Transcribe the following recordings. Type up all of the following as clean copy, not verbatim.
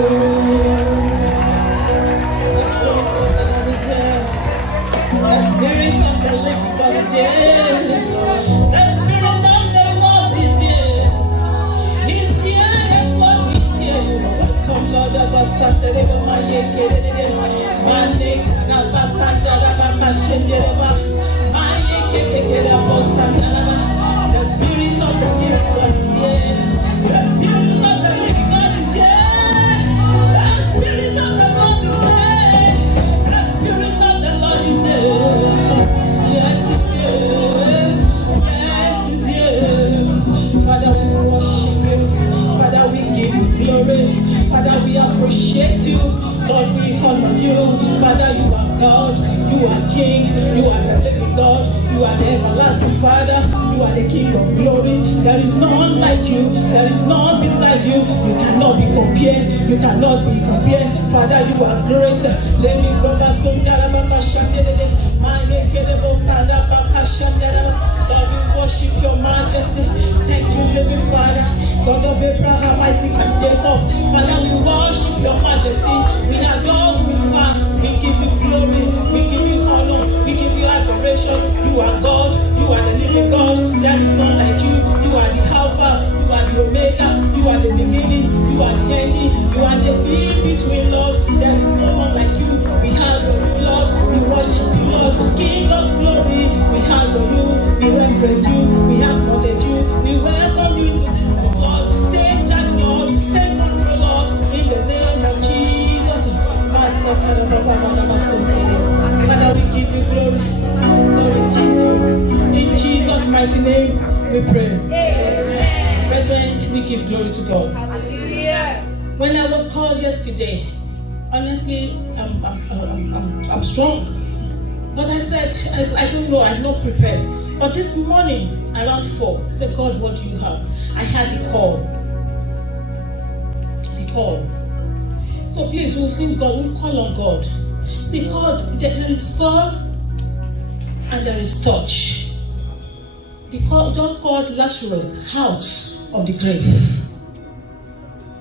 The Spirit of the Lord is here. The Spirit of the living God is here. The Spirit of the Lord is here. He's here. Yes, Lord, He's here. Come, Lord, Abasanta, Maye, Mane, Abasanta, Abakashendereba, Maye, Abasanta. The Spirit of the living God is here. The Spirit of the living God is here. The Spirit of the Lord is here. The Spirit of the Lord is here. Yes, He's here. Yes, He's here. Father, we worship You. Father, we give You glory. Father, we appreciate You. Lord, we honor You. Father, You are God. You are King. You are the living God. You are the everlasting Father. You are the King of glory. There is none like You. There is none beside You. You cannot be compared. You cannot be compared. Father, You are great. Let me go back some Lord, we worship Your majesty. Thank You, living Father, God of Abraham, Isaac, and Jacob. Father, we worship Your majesty. We adore Who You are. We give You glory. We give You honor. We give You adoration. You are God. You are the living God. There is none like You. You are the Alpha. You are the Omega. You are the beginning. You are the ending. You are the in-between, Lord. There is no one like You. We adore You, Lord. We worship You, Lord. King of glory. We adore You. We reference You. We acknowledge You. We welcome You to this place, Lord. Take charge, Lord. Take control, Lord. In the name of Jesus. Father, we give You glory. Lord, we thank You. In Jesus' mighty name, we pray. Amen. Brethren, we give glory to God. Hallelujah. When I was called yesterday, honestly, I'm strong. But I said, I don't know, I'm not prepared. But this morning, around 4, I said, God, what do You have? I had the call. The call. So please, we'll sing God, we'll call on God. See, God, there is call and there is touch. God called Lazarus out of the grave.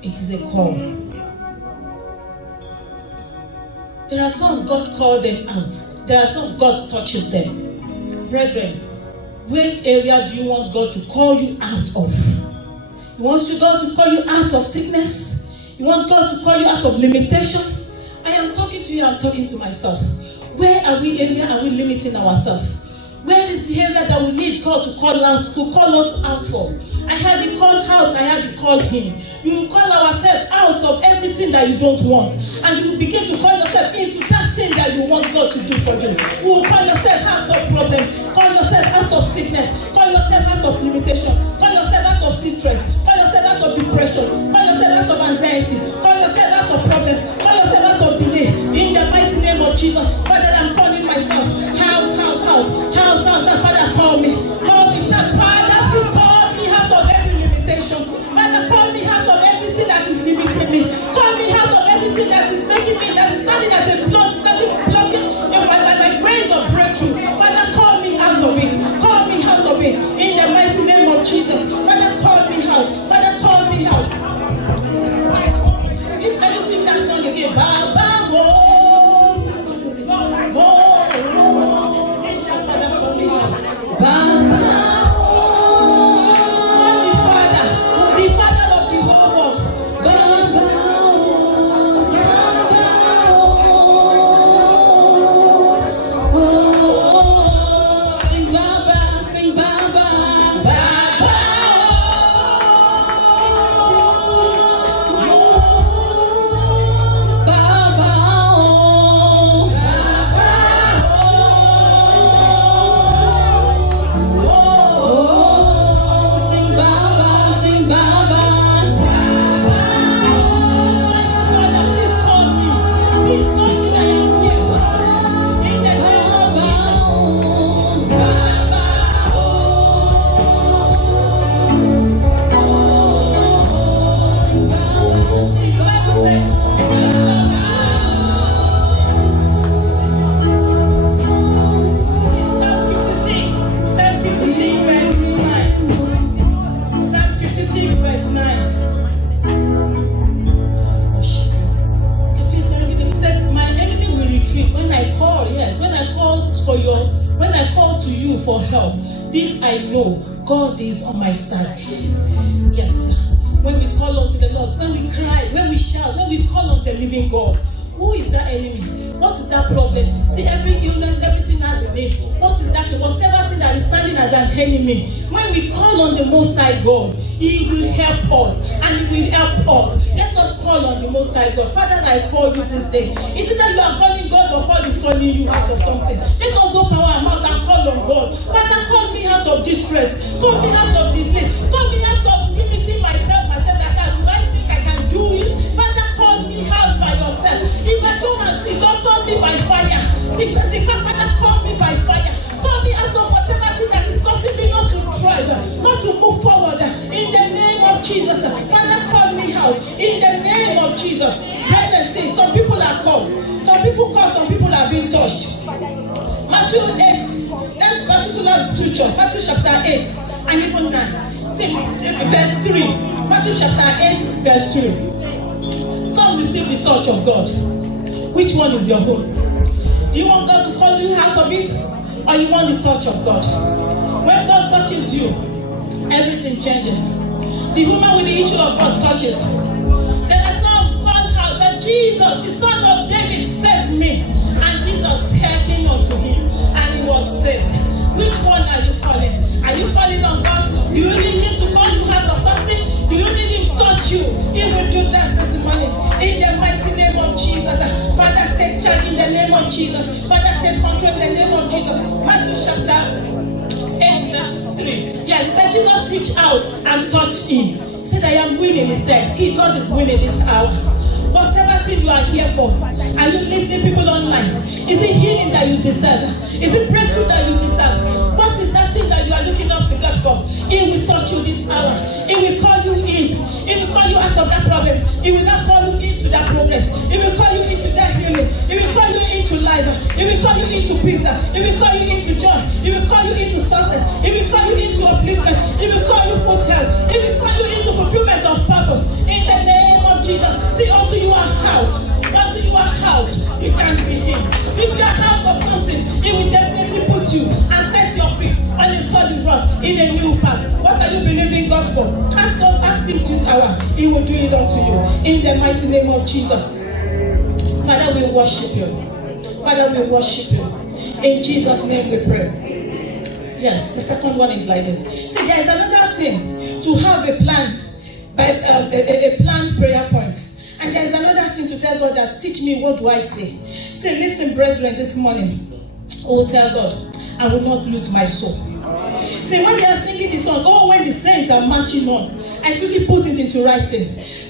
It is a call. There are some God called them out. There are some God touches them. Brethren, which area do you want God to call you out of? You want God to call you out of sickness? You want God to call you out of limitation? I am talking to you, I'm talking to myself. Where are we limiting ourselves? Where is the area that we need God to call us out for? I had to call out, I had to call Him. You will call ourselves out of everything that you don't want. And you will begin to call yourself into that thing that you want God to do for you. You will call yourself out of problem. Call yourself out of sickness. Call yourself out of limitation. Call yourself out of stress. Call yourself out of depression. Call yourself out of anxiety. Call yourself out of problem. Call yourself out of delay. In the mighty name of Jesus. Father, I'm calling myself out. Father, call me. Call me. Shout, Father, please call me out of every limitation. Father, call me out of everything that is limiting me. Call me out of everything that is making me, that is standing as a block, blocking my ways of breakthrough. Father, call me out of it. Call me out of it. In the mighty name of Jesus. Father, call me out. Father, call me out. This I know, God is on my side. Yes. When we call unto the Lord, when we cry, when we shout, when we call on the living God, who is that enemy? What is that problem? See, every illness, everything has a name. What is that? Whatever thing that is standing as an enemy, when we call on the Most High God, He will help us and He will help us. Let us call on the Most High God. Father, I call you this day. Is it that you are calling God or God is calling you out of something? Let us open our mouth and call on God. Father, call me out of distress. Call me out of delay. Call me out of limiting myself that I think I can do it. Father, call me out by yourself. If I don't agree, God, call me by fire. Father, call me by fire. Call me out of whatever thing that is causing me not to thrive, not to move forward. In the name of Jesus, Father, call me out. In the name of Jesus. Brethren, see, some people are called. Some people call, some people are being touched. Matthew 8, that particular scripture, Matthew chapter 8, and even 9. See, verse 3. Matthew chapter 8, verse 3. Some receive the touch of God. Which one is your own? Do you want God to call you out of it? Or you want the touch of God? When God touches you, everything changes. The woman with the issue of blood touches. There are some called out that Jesus, the son of David, saved me. And Jesus hearkened unto him, and he was saved. Which one are you calling? Are you calling on God? Do you need him to call you out of something? Do you need him to touch you? He will do that this morning. In the mighty name of Jesus. Father, take charge in the name of Jesus. Father, take control in the name of Jesus. Matthew chapter 8, verse 3. Yes, it said Jesus reached out and touched him. He said, I am winning. He said, God is winning this hour. Whatever thing you are here for, are you listening, people online? Is it healing that you deserve? Is it breakthrough that you deserve? What is that thing that you are looking up to God for? He will touch you this hour. He will call you in. He will call you out of that problem. He will not call you into that progress. He will call you into that healing. He will call you into life. He will call you into peace. He will call you into joy. He will call you into success. He will call you into upliftment. He will call you forth health. He will call you into fulfillment of purpose. In the name of Jesus. See, until you are out. Until you are out, you can't be in. If you are out of something, He will definitely put you and set your feet on a solid rock in a new path. What are you believing God for? Ask Him this hour. He will do it unto you. In the mighty name of Jesus. Father, we worship you. Father, we worship you. In Jesus' name we pray. Yes, the second one is like this. See, there is another thing to have a plan, a planned prayer point. And there is another thing to tell God that, teach me, what do I say? Say, listen, brethren, this morning, I will tell God, I will not lose my soul. Say, when they are singing the song, when the saints are marching on, I quickly put it into writing.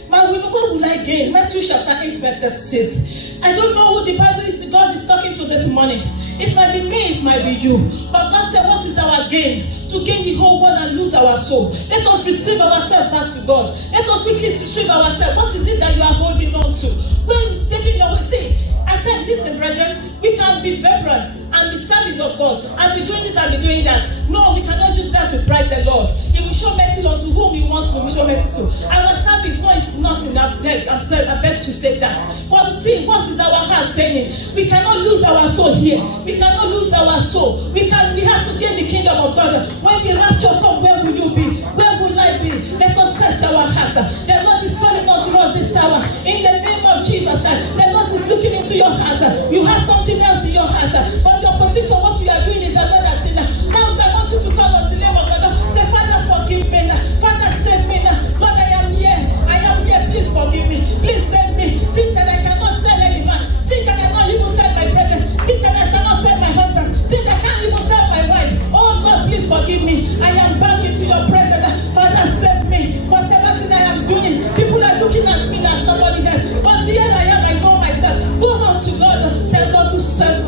But what will I gain? Matthew chapter 8, verse 6. I don't know who the Bible is, God is talking to this morning. It might be me, it might be you. But God said, what is our gain? To gain the whole world and lose our soul. Let us receive ourselves back to God. Let us quickly retrieve ourselves. What is it that you are holding on to? When it's taking away, see, I said, listen, brethren, we can be vibrant and be service of God and be doing this and be doing that. No, we cannot use that to bribe the Lord. He will show mercy unto whom He wants to show mercy to. Our service is not in that beg. I beg to say that. But see, what is our heart saying? We cannot lose our soul here. We cannot lose our soul. We have to gain the kingdom of God. When the rapture comes, where will you be? Where will I be? Let us search our heart. The Lord is calling unto us this hour. In the name of Jesus, the Lord is looking into your heart. You have something else in your heart, but your position, what you are doing is another thing. Now I want you to call on the name of God. Say, Father, forgive me. Father, save me. Lord, I am here. I am here. Please forgive me. Please save me. Think that I cannot sell any man. Think I cannot even sell my brethren. Think that I cannot sell my husband. Think I can't even sell my wife. Oh Lord, please forgive me. I am back into your presence. Father, save me. Whatever thing I am doing, people are looking at me as somebody else. But here I am. I know myself. Go on to God. Tell God to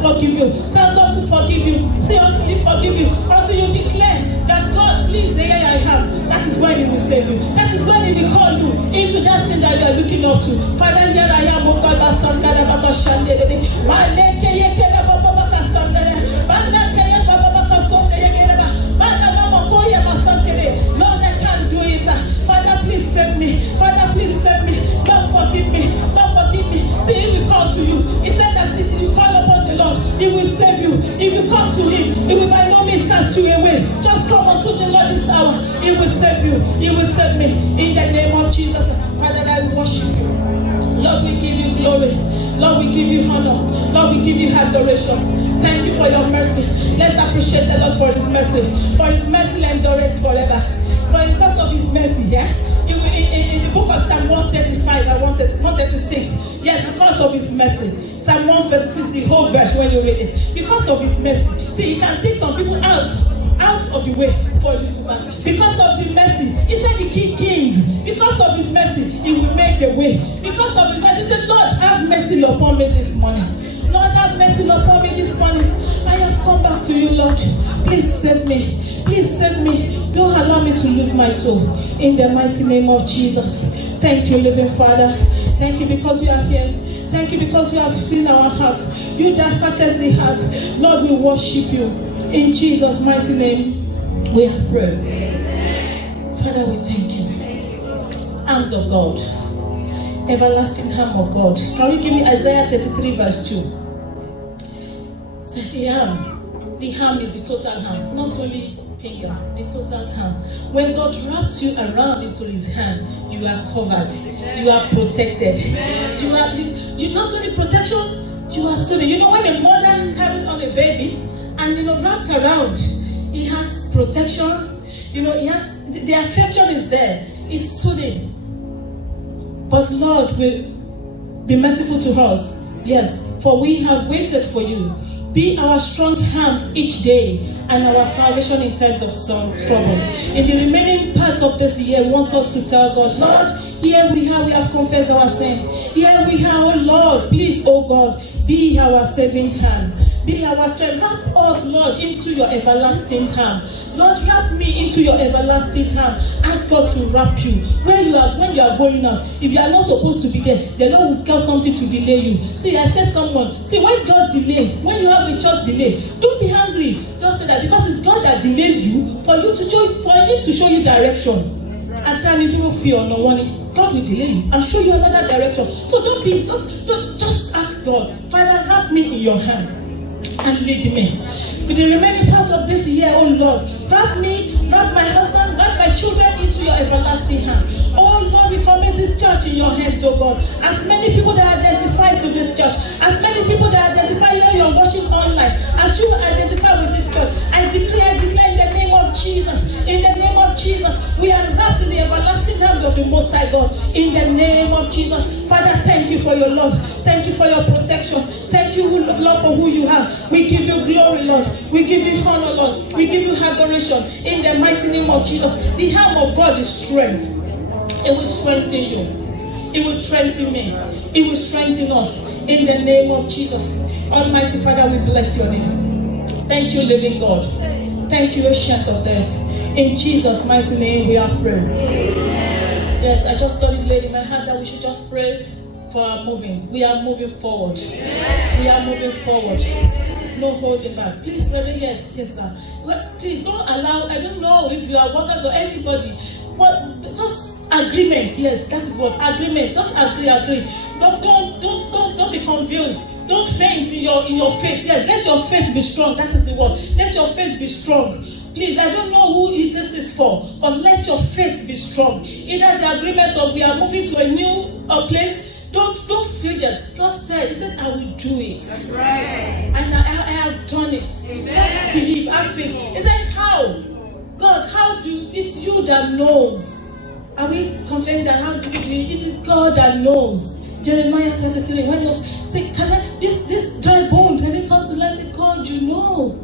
forgive you. Tell God to forgive you. Say until He forgive you. Until you declare that God, please, here I am. That is when He will save you. That is when He will call you into that thing that you are looking up to. Father, here I am. Oh God, Lord, I can't do it. Father, please save me. Father, please save me. Don't forgive me. Don't forgive me. See, He will call to you. He said that if you call upon the Lord, He will save you. If you come to Him, He will by no means cast you away. Just He will save me. In the name of Jesus, Father, I worship you. Lord, we give you glory. Lord, we give you honor. Lord, we give you adoration. Thank you for your mercy. Let's appreciate the Lord for his mercy. For his mercy endures forever. But because of his mercy, yeah? In the book of Psalm 135 and 136, yes, because of his mercy. Psalm 136, the whole verse when you read it. Because of his mercy. See, he can take some people out of the way for you to pass. Because of the mercy, he said the King Kings, because of his mercy, he will make a way. Because of his mercy, he said, Lord, have mercy upon me this morning. Lord, have mercy upon me this morning. I have come back to you, Lord. Please save me. Please save me. Don't allow me to lose my soul. In the mighty name of Jesus. Thank you, living Father. Thank you because you are here. Thank you because you have seen our hearts. You that searches the heart. Lord, we worship you. In Jesus' mighty name, we have prayed. Father, we thank you. Arms of God. Everlasting arm of God. Can you give me Isaiah 33 verse 2? Said the arm is the total arm, not only finger, the total arm. When God wraps you around into his hand, you are covered, you are protected. You not only protection, you are soothing. You know when a mother carries on a baby and wrapped around, he has protection, he has the affection is there, it's soothing. But Lord will be merciful to us. Yes, for we have waited for you. Be our strong arm each day and our salvation in times of trouble. In the remaining parts of this year, we want us to tell God, Lord, here we have confessed our sin. Here we are, oh Lord, please, oh God, be our saving hand. Be our strength. Wrap us, Lord, into your everlasting hand. Lord, wrap me into your everlasting hand. Ask God to wrap you. When you are going out, if you are not supposed to be there, the Lord will get something to delay you. See, I tell someone, when God delays, when you have a church delay, don't be angry. Just say that because it's God that delays you for him to show you direction. And then you don't fear no one. God will delay you and show you another direction. So don't just ask God, Father, wrap me in your hand and lead me. With the remaining part of this year, oh Lord, wrap my husband, wrap my children into your everlasting hand. Oh Lord, we commit this church in your hands, oh God. As many people that identify to this church, as many people that identify your worship online, as you identify with this church, I declare in the name of Jesus, in the name of Jesus, we are wrapped in the everlasting hand of the Most High God. In the name of Jesus, Father, thank you for your love. Thank you for your protection. Thank you, Lord, for who you are. We give you glory, Lord. We give you honor, Lord. We give you adoration. In the mighty name of Jesus, the arm of God is strength. It will strengthen you. It will strengthen me. It will strengthen us. In the name of Jesus. Almighty Father, we bless your name. Thank you, living God. Thank you, ancient of days. In Jesus' mighty name, we have prayed. Yes, I just got it laid in my heart that we should just pray for our moving. We are moving forward. We are moving forward. No holding back. Please, brother, yes, sir. Well, please don't allow, I don't know if you are workers or anybody, but just agreement, yes, that is what, agreement, just agree. Don't be confused. Don't faint in your faith. Yes, let your faith be strong. That is the word. Let your faith be strong. Please, I don't know who this is for, but let your faith be strong. Either the agreement of we are moving to a new place, don't fidget. God said, He said, I will do it. That's right. And I have done it. Amen. Just believe, have faith. He said, how? God, it's you that knows. Are we complaining that how do we do it? It is God that knows. Jeremiah 33, when he was saying, this dry bone, can it come to life? God, you know.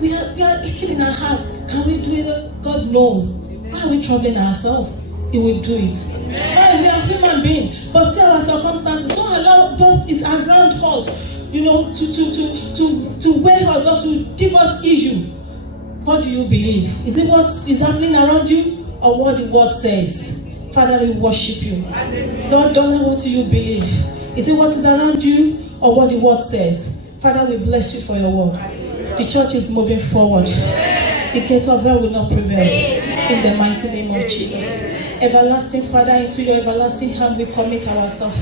We are aching in our hearts. Can we do it? God knows. Why are we troubling ourselves? He will do it. Why? We are human beings. But see our circumstances. Don't allow God is around us, to weigh us or to give us issue. What do you believe? Is it what is happening around you or what the word says? Father, we worship you. Don't know what you believe. Is it what is around you or what the word says? Father, we bless you for your word. The church is moving forward. The gates of hell will not prevail. In the mighty name of Jesus. Everlasting Father, into your everlasting hand we commit ourselves.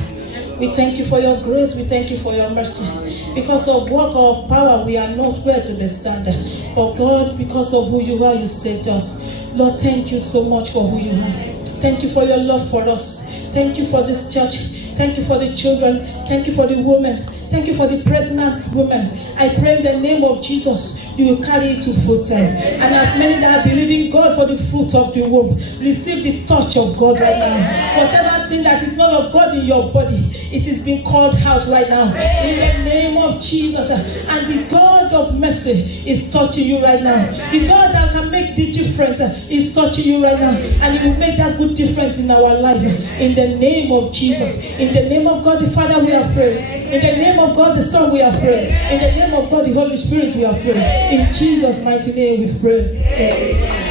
We thank you for your grace. We thank you for your mercy. Because of work of power, we are not where to be standing. But God, because of who you are, you saved us. Lord, thank you so much for who you are. Thank you for your love for us. Thank you for this church. Thank you for the children. Thank you for the women. Thank you for the pregnant women. I pray in the name of Jesus, you will carry it to full time. And as many that are believing God for the fruit of the womb, receive the touch of God right now. Whatever thing that is not of God in your body, it is being called out right now. In the name of Jesus. And the God of mercy is touching you right now. The God that can make the difference is touching you right now. And He will make that good difference in our life. In the name of Jesus. In the name of God the Father we have prayed. In the name of God the Son we have prayed. In the name of God the Holy Spirit we have prayed. In Jesus' mighty name we pray. Amen.